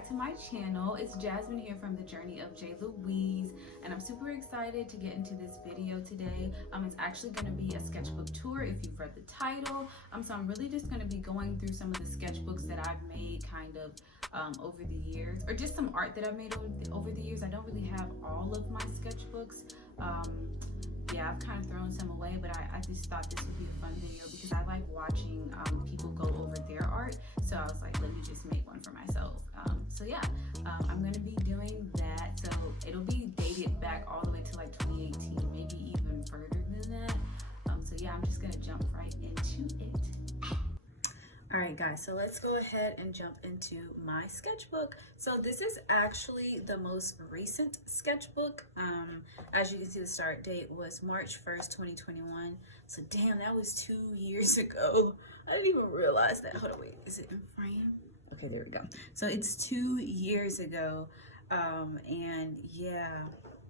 back to my channel. It's Jasmine here from the Journey of J. Louise, and I'm super excited to get into this video today. It's actually going to be a sketchbook tour if you've read the title. So I'm really just going to be going through some of the sketchbooks that I've made kind of over the years, or just some art that I've made over the years. I don't really have all of my sketchbooks. Yeah, I've kind of thrown some away, but I just thought this would be a fun video because I like watching people go over their art. So I was like, let me just make one for myself. So yeah, I'm going to be doing that. So it'll be dated back all the way to like 2018, maybe even further than that. So yeah, I'm just going to jump right into it. All right, guys, so let's go ahead and jump into my sketchbook. So this is actually the most recent sketchbook. As you can see, the start date was March 1st, 2021. So damn, that was 2 years ago. I didn't even realize that. Hold on, wait, is it in frame? Okay, there we go. So it's 2 years ago. And yeah,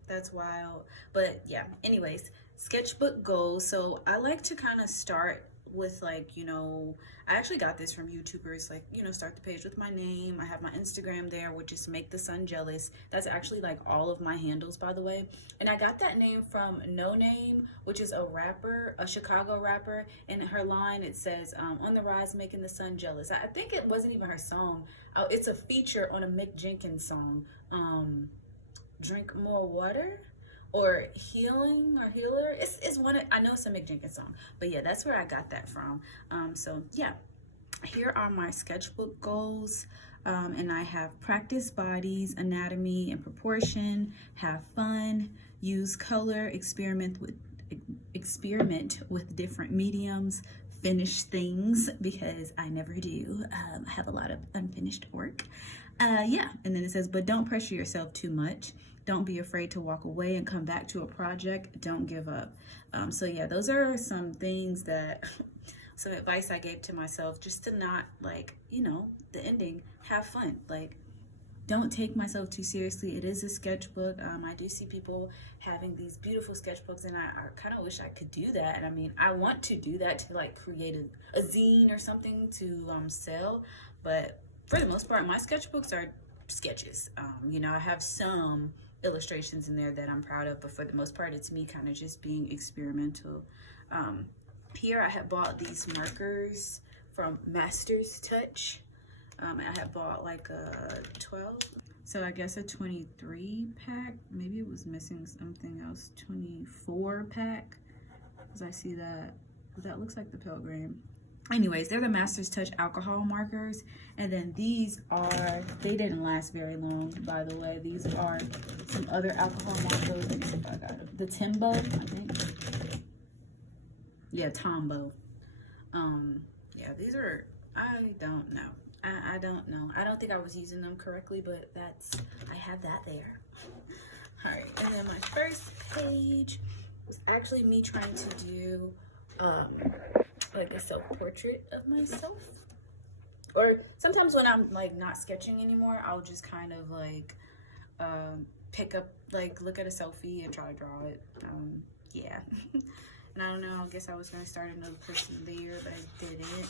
that's wild. But yeah, anyways, sketchbook goals. So I like to kind of start with, like, you know, I actually got this from YouTubers, like, you know, start the page with my name. I have my Instagram there, which is Make the Sun Jealous. That's actually like all of my handles, by the way. And I got that name from No Name, which is a rapper, a Chicago rapper. And her line, it says, on the rise, making the sun jealous. I think it wasn't even her song. It's a feature on a Mick Jenkins song, Drink More Water, or Healing or Healer. It's one of, I know it's a Mick Jenkins song, but yeah, that's where I got that from. So yeah, here are my sketchbook goals. And I have practice bodies, anatomy and proportion, have fun, use color, experiment with different mediums, finish things because I never do. I have a lot of unfinished work. Yeah, and then it says, but don't pressure yourself too much. Don't be afraid to walk away and come back to a project. Don't give up. So yeah, those are some things that, some advice I gave to myself, just to not, like, you know, the ending, have fun. Like, don't take myself too seriously. It is a sketchbook. I do see people having these beautiful sketchbooks, and I kind of wish I could do that. And I mean, I want to do that, to like create a zine or something to sell. But for the most part, my sketchbooks are sketches. You know, I have some illustrations in there that I'm proud of, but for the most part, it's me kind of just being experimental. Here I have bought these markers from Master's Touch. I have bought like a 12, so I guess a 23 pack. Maybe it was missing something else. 24 pack, because I see that looks like the Pilgrim. Anyways, they're the Master's Touch alcohol markers. And then these are, they didn't last very long, by the way. These are some other alcohol markers. Let me see if I got it. The Timbo, I think. Yeah, Tombow. Yeah, these are, I don't know. I don't know. I don't think I was using them correctly, but I have that there. All right, and then my first page was actually me trying to do, like a self-portrait of myself. Or sometimes when I'm like not sketching anymore, I'll just kind of like pick up, like look at a selfie and try to draw it. Yeah. And I don't know, I guess I was gonna start another person there, but I didn't.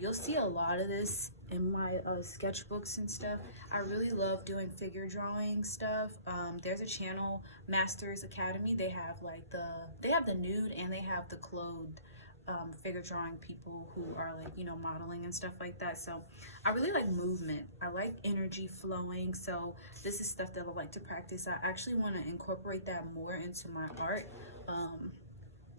You'll see a lot of this in my sketchbooks and stuff. I really love doing figure drawing stuff. There's a channel, Masters Academy. They have like the nude and they have the clothed figure drawing people who are like, you know, modeling and stuff like that. So I really like movement. I like energy flowing. So this is stuff that I like to practice. I actually want to incorporate that more into my art.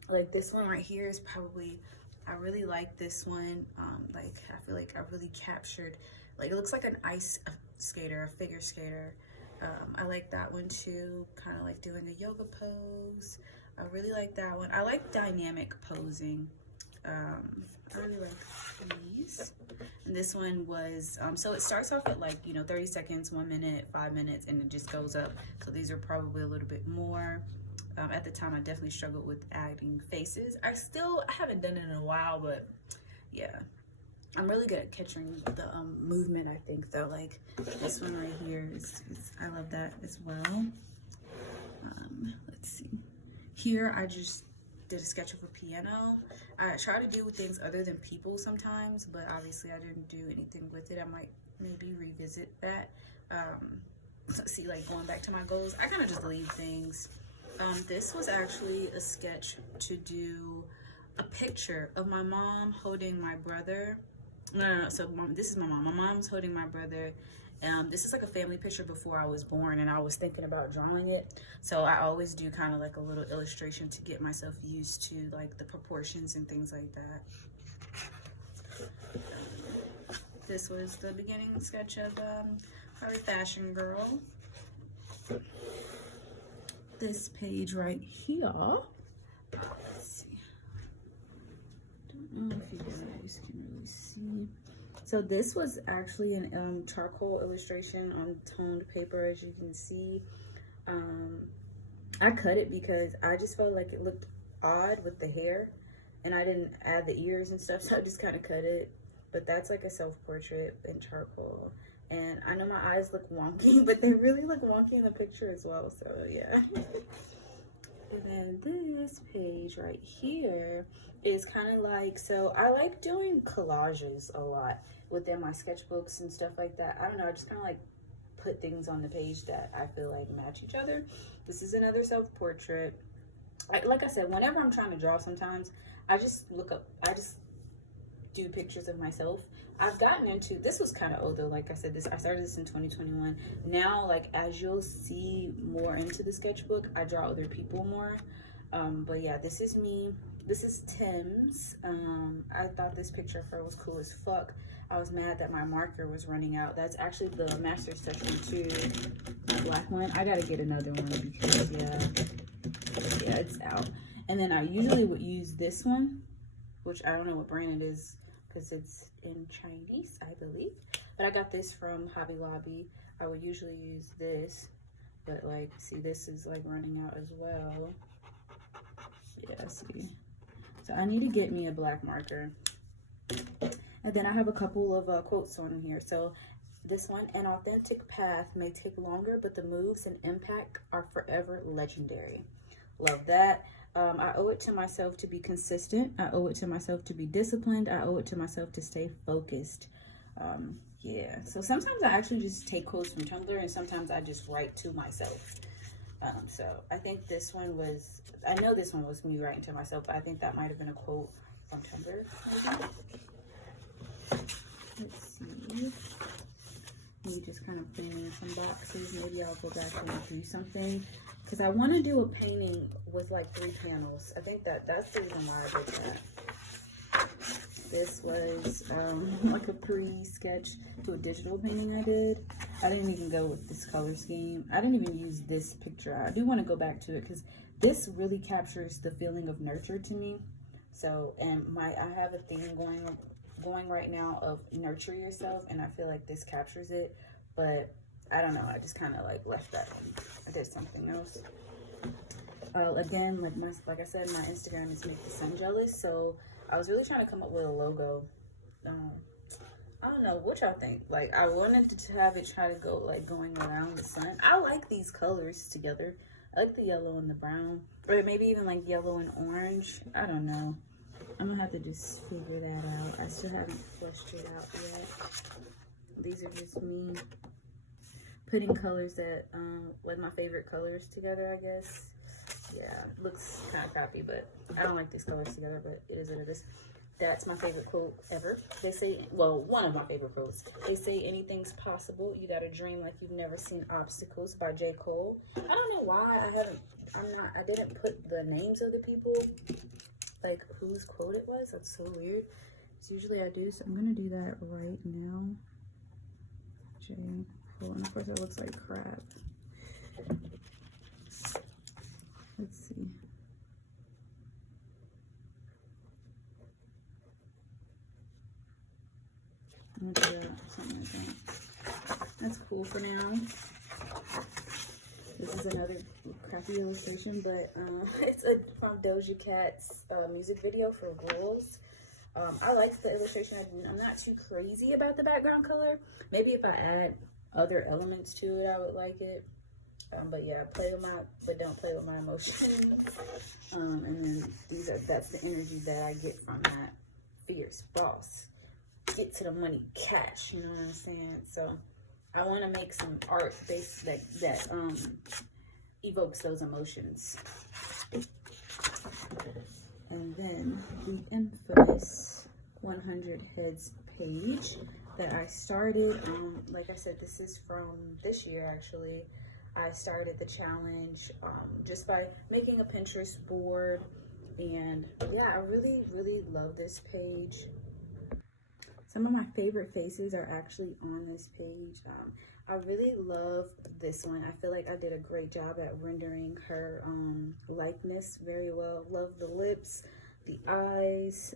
Like this one right here is probably, I really like this one. Like I feel like I really captured, like it looks like an ice skater, a figure skater. I like that one too, kind of like doing a yoga pose. I really like that one. I like dynamic posing. I really like these. And this one was, so it starts off at like, you know, 30 seconds, 1 minute, 5 minutes, and it just goes up. So these are probably a little bit more. At the time, I definitely struggled with adding faces. I haven't done it in a while, but yeah. I'm really good at catching the movement, I think, though. Like this one right here I love that as well. Let's see. Here, I just did a sketch of a piano. I try to do things other than people sometimes, but obviously I didn't do anything with it. I might maybe revisit that. See, like going back to my goals, I kind of just leave things. This was actually a sketch to do a picture of my mom holding my brother. No. So this is my mom. My mom's holding my brother. This is like a family picture before I was born, and I was thinking about drawing it. So I always do kind of like a little illustration to get myself used to like the proportions and things like that. This was the beginning sketch of our fashion girl. This page right here. Let's see. Don't know if you guys can really see. So this was actually an charcoal illustration on toned paper, as you can see. I cut it because I just felt like it looked odd with the hair, and I didn't add the ears and stuff, so I just kind of cut it. But that's like a self-portrait in charcoal. And I know my eyes look wonky, but they really look wonky in the picture as well, so yeah. And then this page right here is kind of like, so I like doing collages a lot within my sketchbooks and stuff like that. I don't know, I just kind of like put things on the page that I feel like match each other. This is another self-portrait. Like I said, whenever I'm trying to draw, sometimes I just do pictures of myself. I've gotten into, this was kind of old though, like I said, I started this in 2021. Now, like, as you'll see more into the sketchbook, I draw other people more. But yeah, this is me. This is Tim's. I thought this picture of her was cool as fuck. I was mad that my marker was running out. That's actually the Master's Touch one too, the black one. I gotta get another one because yeah, it's out. And then I usually would use this one, which I don't know what brand it is, because it's in Chinese, I believe. But I got this from Hobby Lobby. I would usually use this, but like, see, this is like running out as well. Yeah, see. So I need to get me a black marker. And then I have a couple of quotes on here. So this one, an authentic path may take longer, but the moves and impact are forever legendary. Love that. I owe it to myself to be consistent. I owe it to myself to be disciplined. I owe it to myself to stay focused. Yeah, so sometimes I actually just take quotes from Tumblr, and sometimes I just write to myself. So I think this one was, I know this one was me writing to myself, but I think that might have been a quote from Tumblr, maybe. Let's see. Me just kind of putting in some boxes. Maybe I'll go back and do something, because I want to do a painting with like 3 panels. I think that's the reason why I did that. This was like a pre-sketch to a digital painting I did. I didn't even go with this color scheme. I didn't even use this picture. I do want to go back to it because this really captures the feeling of nurture to me. So, and I have a theme going right now of nurture yourself, and I feel like this captures it. But I don't know, I just kind of like left that in. I did something else. Again, like I said, my Instagram is Make the Sun Jealous, so I was really trying to come up with a logo. I don't know what y'all think. Like, I wanted to have it try to go like going around the sun. I like these colors together. I like the yellow and the brown, or maybe even like yellow and orange. I don't know. I'm gonna have to just figure that out. I still haven't fleshed it out yet. These are just me putting colors that like my favorite colors together, I guess. Yeah, it looks kind of crappy, but I don't like these colors together, but it is what it is. That's my favorite quote ever. They say, well, one of my favorite quotes. They say, anything's possible. You gotta dream like you've never seen obstacles, by J. Cole. I don't know why I didn't put the names of the people, like whose quote it was. That's so weird. So usually I do, so I'm gonna do that right now. J. Cole, and of course it looks like crap. Let's see. I'm gonna do that, something like that. That's cool for now. This is another crappy illustration, but it's from Doja Cat's music video for Rules. I like the illustration. I'm not too crazy about the background color. Maybe if I add other elements to it, I would like it. But yeah, don't play with my emotions. And then that's the energy that I get from that fierce boss. get to the money cash, you know what I'm saying? So I want to make some art based that evokes those emotions. And then the infamous 100 heads page that I started. Like I said, this is from this year actually. I started the challenge just by making a Pinterest board, and yeah, I really love this page. Some of my favorite faces are actually on this page. I really love this one. I feel like I did a great job at rendering her likeness very well. Love the lips, the eyes.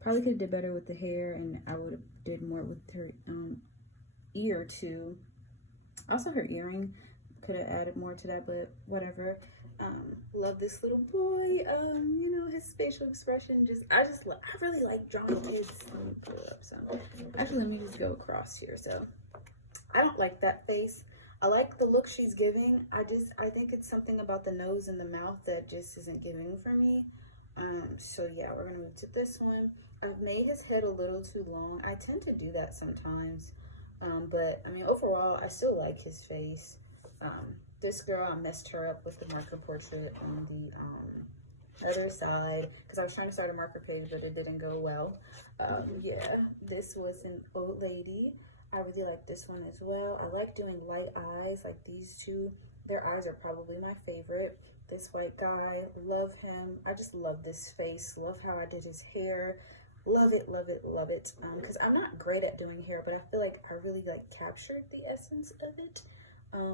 Probably could have did better with the hair, and I would have did more with her ear too. Also her earring, could have added more to that, but whatever. Love this little boy. You know, his facial expression, I really like drawing kids. Let me pull it up. So actually, let me just go across here. So I don't like that face. I like the look she's giving. I think it's something about the nose and the mouth that just isn't giving for me. So yeah, we're gonna move to this one. I've made his head a little too long. I tend to do that sometimes. But I mean, overall, I still like his face. This girl, I messed her up with the marker portrait on the other side because I was trying to start a marker page, but it didn't go well. Yeah, this was an old lady. I really like this one as well. I like doing light eyes, like these two. Their eyes are probably my favorite. This white guy, love him. I just love this face. Love how I did his hair. Love it, love it, love it. Because I'm not great at doing hair, but I feel like I really like captured the essence of it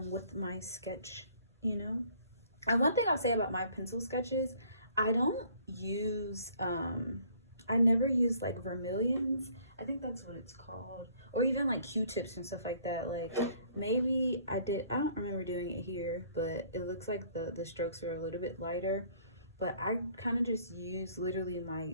with my sketch, you know. One thing I'll say about my pencil sketches, I don't use, I never use like vermilions. I think that's what it's called. Or even like Q-tips and stuff like that. Like maybe I don't remember doing it here, but it looks like the strokes are a little bit lighter. But I kind of just use literally my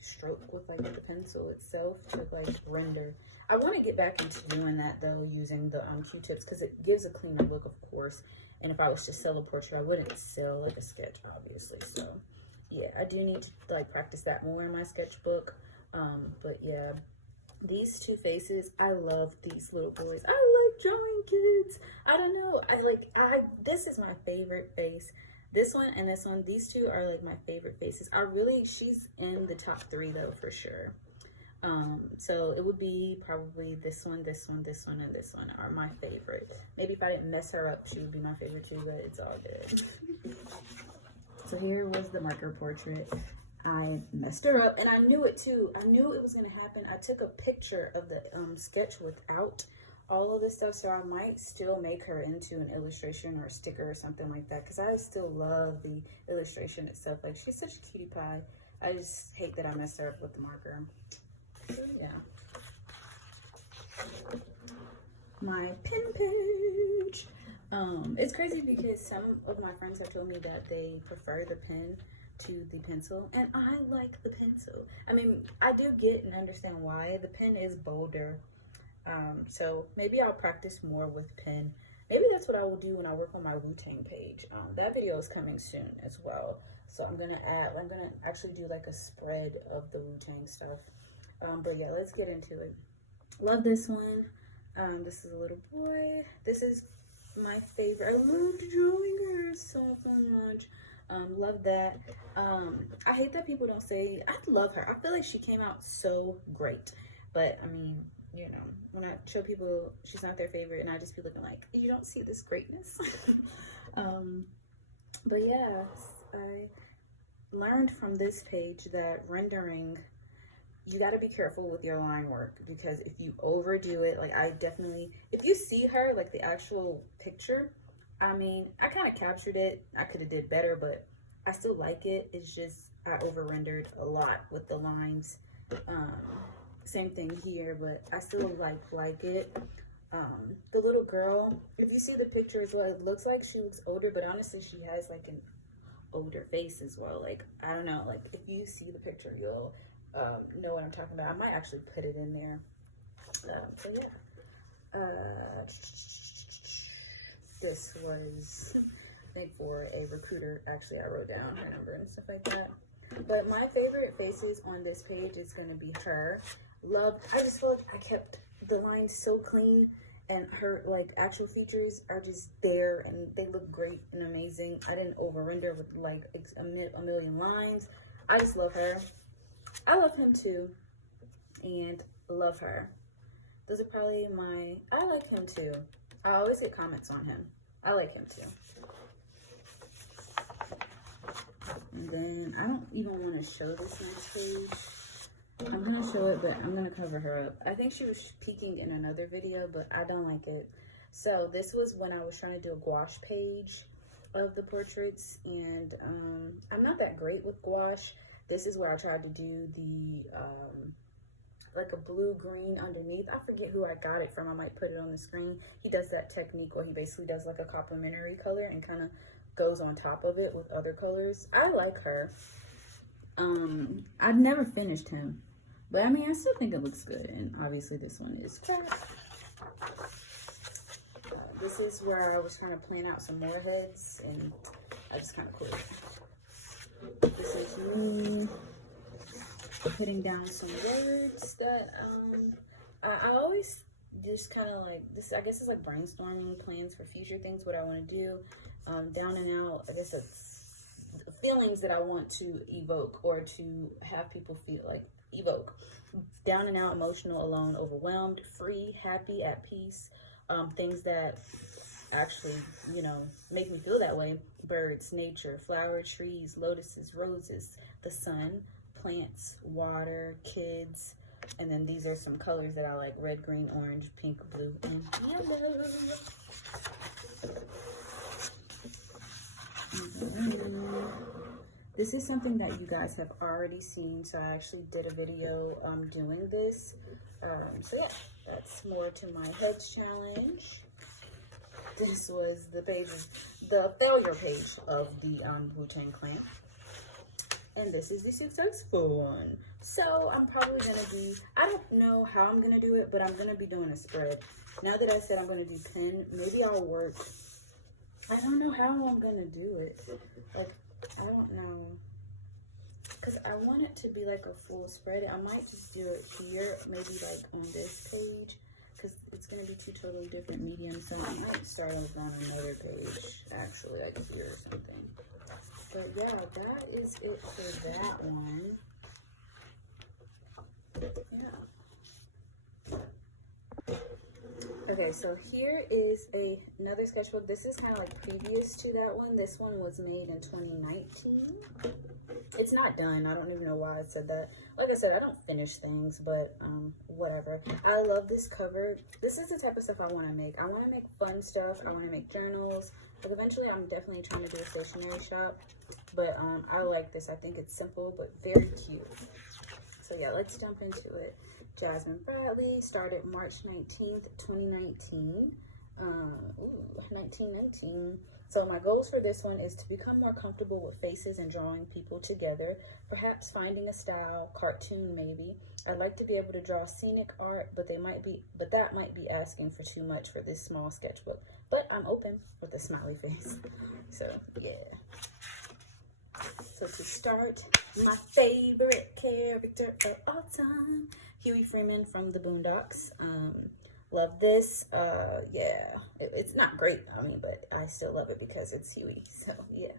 stroke with like the pencil itself to like render. I want to get back into doing that though, using the Q-tips, because it gives a cleaner look, of course. And if I was to sell a portrait, I wouldn't sell like a sketch, obviously. So yeah, I do need to like practice that more in my sketchbook. But yeah, these two faces, I love these little boys. I like drawing kids. I don't know. This is my favorite face. This one and this one, these two are like my favorite faces. She's in the top 3 though, for sure. So it would be probably this one, this one, this one, and this one are my favorite. Maybe if I didn't mess her up, she would be my favorite too, but it's all good. So here was the marker portrait. I messed her up, and I knew it too. I knew it was gonna happen. I took a picture of the sketch without all of this stuff, so I might still make her into an illustration or a sticker or something like that, because I still love the illustration itself. Like, she's such a cutie pie. I just hate that I messed her up with the marker. So yeah, my pen page. It's crazy because some of my friends have told me that they prefer the pen to the pencil, and I like the pencil. I mean, I do get and understand why. The pen is bolder. So maybe I'll practice more with pen. Maybe that's what I will do when I work on my Wu-Tang page. That video is coming soon as well. So I'm gonna actually do like a spread of the Wu-Tang stuff. But yeah, let's get into it. Love this one. This is a little boy. This is my favorite. I love drawing her so much. Love that. I hate that people don't say, I love her. I feel like she came out so great. But I mean, you know, when I show people she's not their favorite, and I just be looking like, you don't see this greatness. But yeah, I learned from this page that rendering, you got to be careful with your line work, because if you overdo it, like if you see her, like the actual picture, I mean, I kind of captured it. I could have did better, but I still like it. It's just, I over rendered a lot with the lines. Same thing here, but I still like it. The little girl, if you see the picture as well, it looks like she looks older, but honestly, she has like an older face as well. Like, I don't know, like if you see the picture, you'll know what I'm talking about. I might actually put it in there. So yeah, this was, I think, for a recruiter. Actually, I wrote down her number and stuff like that. But my favorite faces on this page is going to be her. Love, I just feel like I kept the lines so clean, and her like actual features are just there and they look great and amazing. I didn't over render with like a million lines. I just love her. I love him too, and love her. Those are probably my, I like him too. I always get comments on him. I like him too. And then I don't even want to show this next page. I'm going to show it, but I'm going to cover her up. I think she was peeking in another video, but I don't like it. So this was when I was trying to do a gouache page of the portraits, and I'm not that great with gouache. This is where I tried to do the like a blue-green underneath. I forget who I got it from. I might put it on the screen. He does that technique where he basically does like a complementary color and kind of goes on top of it with other colors. I like her. I've never finished him, but I mean, I still think it looks good. And obviously this one is cracked. This is where I was trying to plan out some more heads, and I just kind of quit. This is me putting down some words that I always just kind of like this. I guess it's like brainstorming plans for future things, what I want to do. Down and out, I guess it's feelings that I want to evoke or to have people feel like evoke. Down and out, emotional, alone, overwhelmed, free, happy, at peace. Things that actually, you know, make me feel that way. Birds, nature, flower, trees, lotuses, roses, the sun, plants, water, kids. And then these are some colors that I like: red, green, orange, pink, blue, and yellow. This is something that you guys have already seen, so I actually did a video doing this. So yeah, that's more to my heads challenge. This was the page, the failure page of the Wu-Tang Clan, and this is the successful one. So I'm probably gonna be, I don't know how I'm gonna do it, but I'm gonna be doing a spread. Now that I said I'm gonna do pen, maybe I'll work. I don't know how I'm gonna do it. Like, I don't know, because I want it to be like a full spread. I might just do it here, maybe like on this page, because it's gonna be two totally different mediums. So I might start off on another page, actually, like here or something. But yeah, that is it for that one. Yeah. Okay, so here is another sketchbook. This is kind of like previous to that one. This one was made in 2019. It's not done. I don't even know why I said that. Like I said, I don't finish things, but whatever. I love this cover. This is the type of stuff I want to make. I want to make fun stuff. I want to make journals. Like eventually, I'm definitely trying to do a stationery shop. But I like this. I think it's simple, but very cute. So yeah, let's jump into it. Jasmine Bradley, started March 19th, 2019. 1919. So my goals for this one is to become more comfortable with faces and drawing people together, perhaps finding a style, cartoon maybe. I'd like to be able to draw scenic art, but that might be asking for too much for this small sketchbook. But I'm open, with a smiley face. So yeah. So to start, my favorite character of all time, Huey Freeman from the Boondocks. Love this. Yeah, it's not great, I mean, but I still love it because it's Huey. So yeah.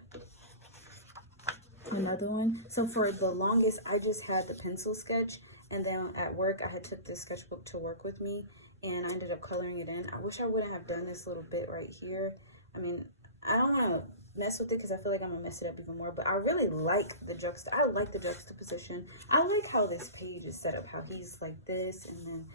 Another one. So for the longest, I just had the pencil sketch, and then at work, I had took this sketchbook to work with me, and I ended up coloring it in. I wish I wouldn't have done this little bit right here. I mean, I don't want to mess with it because I feel like I'm gonna mess it up even more, but I really like the juxtaposition. I like how this page is set up, how he's like this, and then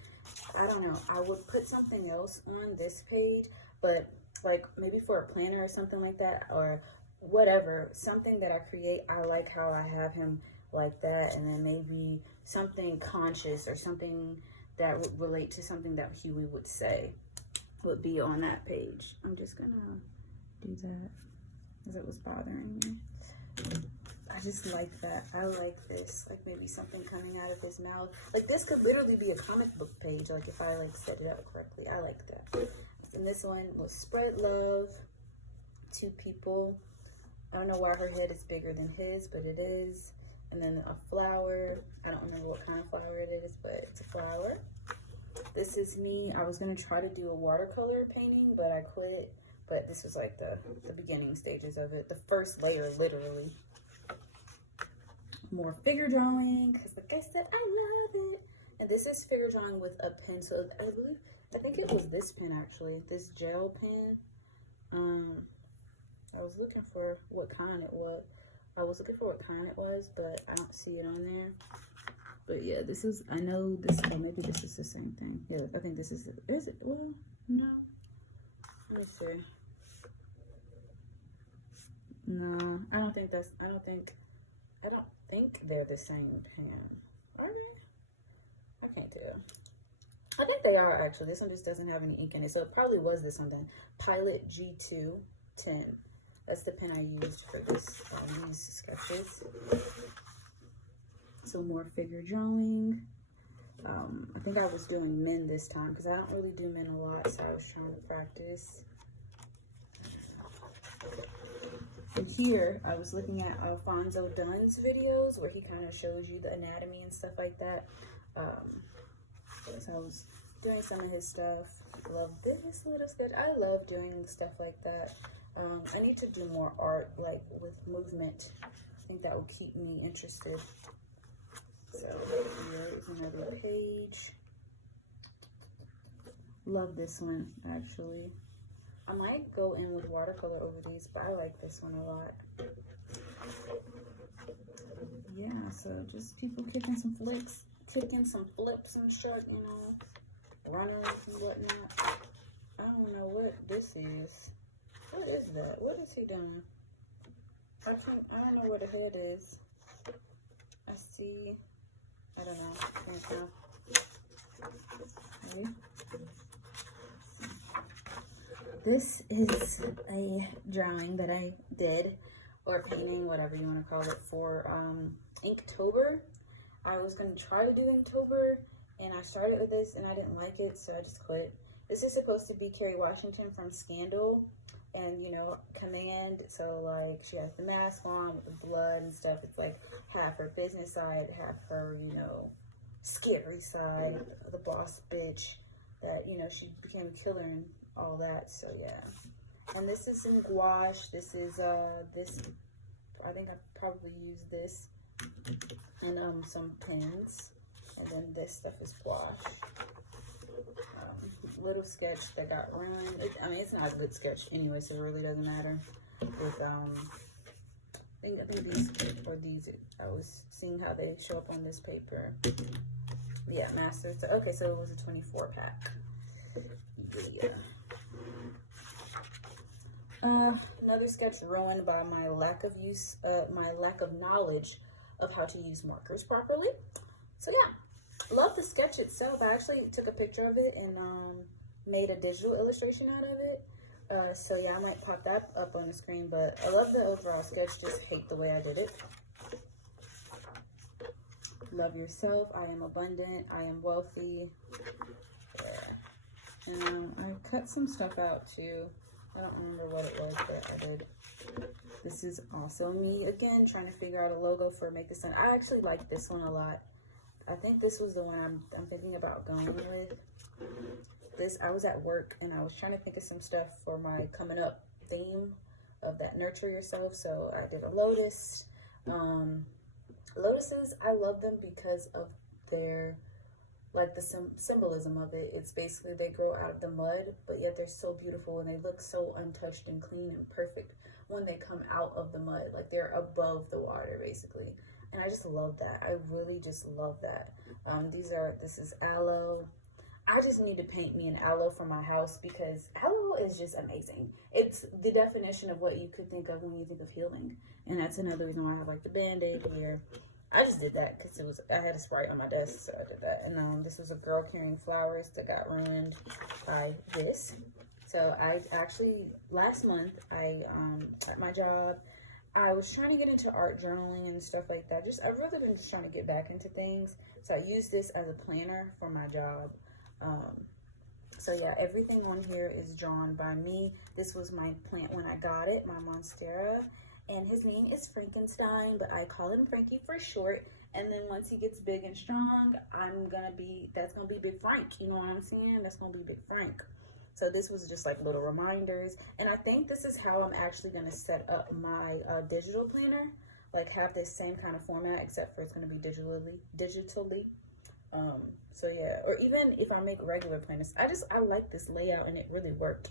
I don't know, I would put something else on this page, but like maybe for a planner or something like that, or whatever, something that I create. I like how I have him like that, and then maybe something conscious or something that would relate to something that Huey would say would be on that page. I'm just gonna do that because it was bothering me. I just like that. I like this. Like maybe something coming out of his mouth. Like this could literally be a comic book page. Like if I like set it up correctly. I like that. And this one was spread love to people. I don't know why her head is bigger than his, but it is. and then a flower. I don't remember what kind of flower it is, but it's a flower. This is me. I was gonna try to do a watercolor painting, but I quit. But this was like the beginning stages of it. The first layer, literally. More figure drawing, because like I said, I love it. And this is figure drawing with a pen. So I think it was this pen actually, this gel pen. I was looking for what kind it was. But I don't see it on there. But yeah, this is, I know this, oh, maybe this is the same thing. Yeah, I think this is it? Well, no. Let me see. No, I don't think they're the same pen. Are they? I can't tell. I think they are actually. This one just doesn't have any ink in it. So it probably was this one then. Pilot G210. That's the pen I used for this, these sketches. So more figure drawing. I think I was doing men this time because I don't really do men a lot. So I was trying to practice. And here, I was looking at Alfonso Dunn's videos where he kind of shows you the anatomy and stuff like that. So I was doing some of his stuff. Love this little sketch. I love doing stuff like that. I need to do more art, like with movement. I think that will keep me interested. So here is another page. Love this one, actually. I might go in with watercolor over these, but I like this one a lot. Yeah, so just people kicking some flips and shit, you know, runners and whatnot. I don't know what this is. What is that? What is he doing? I don't know where the head is. I see, I don't know. Can't tell. Okay. This is a drawing that I did, or painting, whatever you want to call it, for Inktober. I was going to try to do Inktober, and I started with this, and I didn't like it, so I just quit. This is supposed to be Kerry Washington from Scandal, and, you know, Command. So, like, she has the mask on with the blood and stuff. It's like half her business side, half her, you know, scary side, the boss bitch that, you know, she became a killer and all that. So yeah, and this is in gouache. This is this, I think I probably used this, and some pens, and then this stuff is gouache. Little sketch that got ruined. I mean, it's not a good sketch anyway, so it really doesn't matter. With I think these I was seeing how they show up on this paper. Yeah, master. So, okay, so it was a 24 pack. Yeah. Another sketch ruined by my lack of knowledge of how to use markers properly. So yeah, love the sketch itself. I actually took a picture of it and made a digital illustration out of it. So yeah, I might pop that up on the screen, but I love the overall sketch, just hate the way I did it. Love yourself. I am abundant. I am wealthy. Yeah. And I cut some stuff out too. I don't remember what it was, but I did. This is also me again trying to figure out a logo for Make This Sun. I actually like this one a lot. I think this was the one I'm thinking about going with. This, I was at work and I was trying to think of some stuff for my coming up theme of that nurture yourself. So I did a lotus. Lotuses, I love them because of their, like the symbolism of it. It's basically they grow out of the mud, but yet they're so beautiful and they look so untouched and clean and perfect when they come out of the mud. Like they're above the water basically. And I just love that. I really just love that. This is aloe. I just need to paint me an aloe for my house because aloe is just amazing. It's the definition of what you could think of when you think of healing. And that's another reason why I have like the Band-Aid here. I just did that because I had a Sprite on my desk, so I did that. And this was a girl carrying flowers that got ruined by this. So I actually, last month, at my job, I was trying to get into art journaling and stuff like that. I've really been just trying to get back into things. So I used this as a planner for my job. So yeah, everything on here is drawn by me. This was my plant when I got it, my Monstera. and his name is Frankenstein, but I call him Frankie for short. And then once he gets big and strong, that's gonna be Big Frank. You know what I'm saying? That's gonna be Big Frank. So this was just like little reminders, and I think this is how I'm actually gonna set up my digital planner. Like have this same kind of format, except for it's gonna be digitally. So yeah, or even if I make regular planners, I like this layout and it really worked.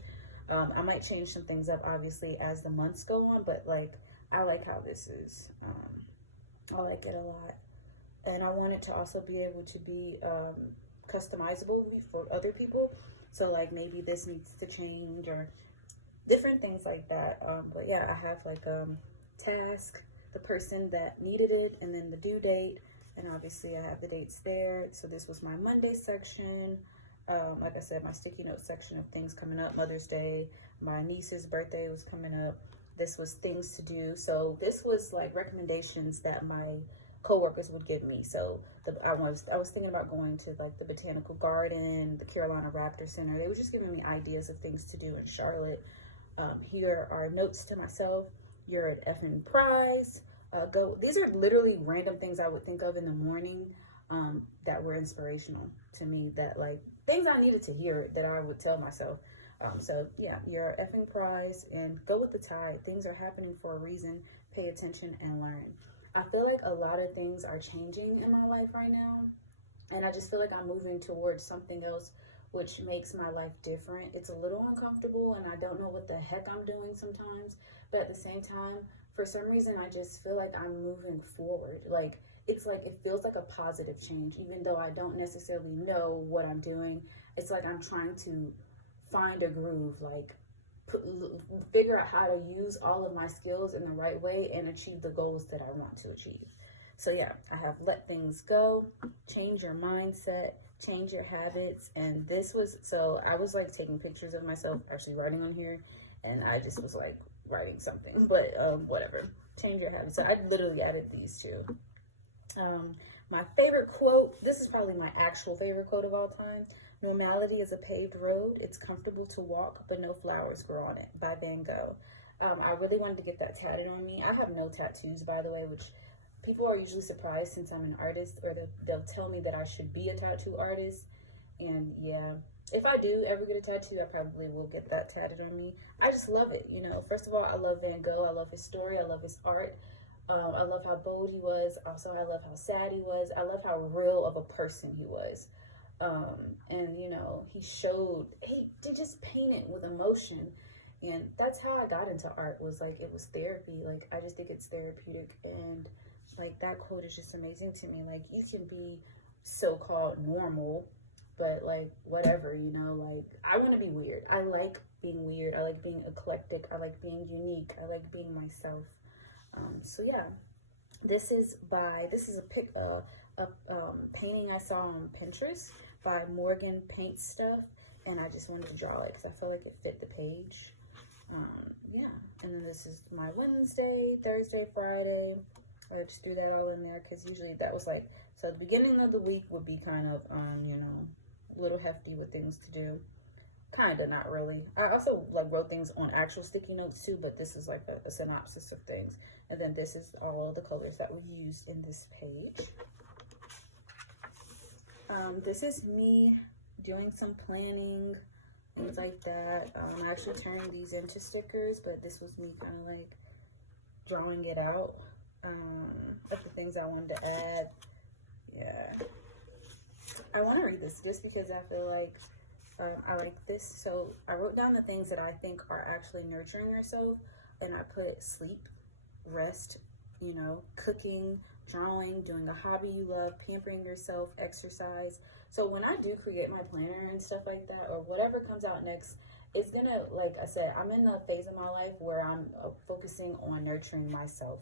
I might change some things up obviously as the months go on, but like I like how this is. I like it a lot, and I want it to also be able to be customizable for other people. So like maybe this needs to change or different things like that. But yeah, I have like task, the person that needed it, and then the due date, and obviously I have the dates there. So this was my Monday section. Like I said, my sticky note section of things coming up. Mother's Day, my niece's birthday was coming up. This was things to do. So this was like recommendations that my coworkers would give me. So I was thinking about going to like the Botanical Garden, the Carolina Raptor Center. They were just giving me ideas of things to do in Charlotte. Here are notes to myself. You're at effing prize. These are literally random things I would think of in the morning that were inspirational to me, that like things I needed to hear that I would tell myself. So yeah, you're effing prize, and go with the tide. Things are happening for a reason. Pay attention and learn. I feel like a lot of things are changing in my life right now, and I just feel like I'm moving towards something else, which makes my life different. It's a little uncomfortable, and I don't know what the heck I'm doing sometimes, but at the same time, for some reason, I just feel like I'm moving forward. Like it feels like a positive change, even though I don't necessarily know what I'm doing. It's like I'm trying to find a groove, like figure out how to use all of my skills in the right way and achieve the goals that I want to achieve. So yeah, I have let things go, change your mindset, change your habits. And this was, so I was like taking pictures of myself actually writing on here, and I just was like writing something, but whatever. Change your habits. So I literally added these two. My favorite quote, this is probably my actual favorite quote of all time. Normality is a paved road. It's comfortable to walk, but no flowers grow on it, by Van Gogh. I really wanted to get that tatted on me. I have no tattoos, by the way, which people are usually surprised since I'm an artist, or they'll tell me that I should be a tattoo artist. And yeah, if I do ever get a tattoo, I probably will get that tatted on me. I just love it, you know. First of all, I love Van Gogh. I love his story. I love his art. I love how bold he was. Also, I love how sad he was. I love how real of a person he was. And you know, he did just paint it with emotion. And that's how I got into art, was like, it was therapy. Like, I just think it's therapeutic. And like, that quote is just amazing to me. Like, you can be so-called normal, but like, whatever, you know, like, I want to be weird. I like being weird. I like being eclectic. I like being unique. I like being myself. So yeah, this is a painting I saw on Pinterest by Morgan Paint Stuff, and I just wanted to draw it because I feel like it fit the page. Yeah, and then this is my Wednesday, Thursday, Friday. I just threw that all in there because usually that was like, so the beginning of the week would be kind of, you know, a little hefty with things to do. Kind of, not really. I also like wrote things on actual sticky notes too, but this is like a synopsis of things. And then this is all the colors that were used in this page. This is me doing some planning, things like that. I actually turned these into stickers, but this was me kind of like drawing it out. Of the things I wanted to add. Yeah. I want to read this just because I feel like I like this. So I wrote down the things that I think are actually nurturing yourself, and I put sleep, rest, you know, cooking, drawing, doing a hobby you love, pampering yourself, exercise. So when I do create my planner and stuff like that, or whatever comes out next, it's gonna, like I said, I'm in a phase of my life where I'm focusing on nurturing myself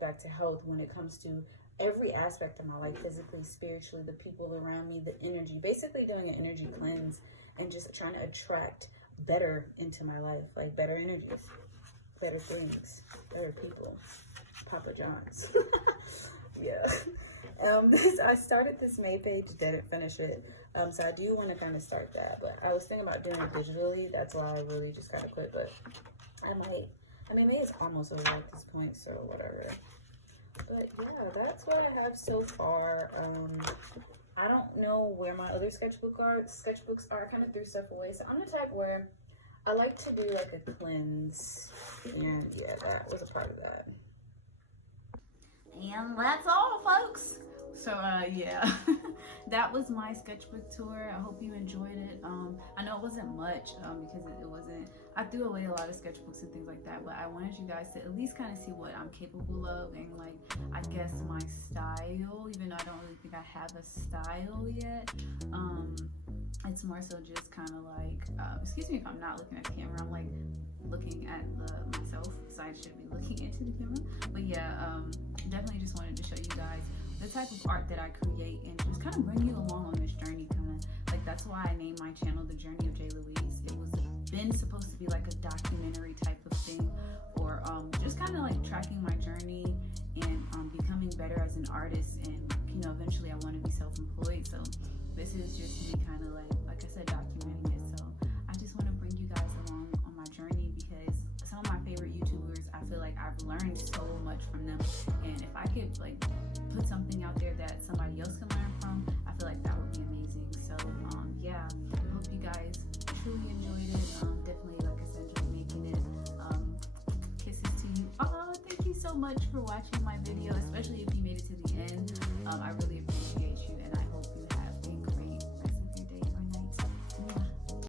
back to health when it comes to every aspect of my life, physically, spiritually, the people around me, the energy, basically doing an energy cleanse and just trying to attract better into my life, like better energies, better things, better people, Papa John's. Yeah. I started this May page, didn't finish it. So I do want to kind of start that, but I was thinking about doing it digitally. That's why I really just kind of quit, but I I mean, May is almost over at this point, so whatever. But yeah, that's what I have so far. I don't know where my other sketchbooks are. I kind of threw stuff away. So I'm the type where I like to do like a cleanse. And yeah, that was a part of that. And that's all, folks. So yeah, that was my sketchbook tour. I hope you enjoyed it. I know it wasn't much because it wasn't, I threw away a lot of sketchbooks and things like that, but I wanted you guys to at least kind of see what I'm capable of and like, I guess my style, even though I don't really think I have a style yet. It's more so just kind of like, excuse me if I'm not looking at the camera, I'm like looking at myself, so I should be looking into the camera. But yeah, definitely just wanted to show you guys the type of art that I create and just kind of bring you along on this journey. Kind of like, that's why I named my channel The Journey of J. Louise. It was been supposed to be like a documentary type of thing, or just kind of like tracking my journey and becoming better as an artist. And you know, eventually I want to be self-employed, so this is just me kind of like I said, documenting it. So I just want to bring you guys along on my journey because some of my favorite YouTubers, I feel like I've learned so much from them, and if I could like put something out there that somebody else can learn from, I feel like that would be amazing. So yeah, I hope you guys truly enjoyed it. Definitely, like I said, just making it. Kisses to you. Oh, thank you so much for watching my video, especially if you made it to the end. I really appreciate it.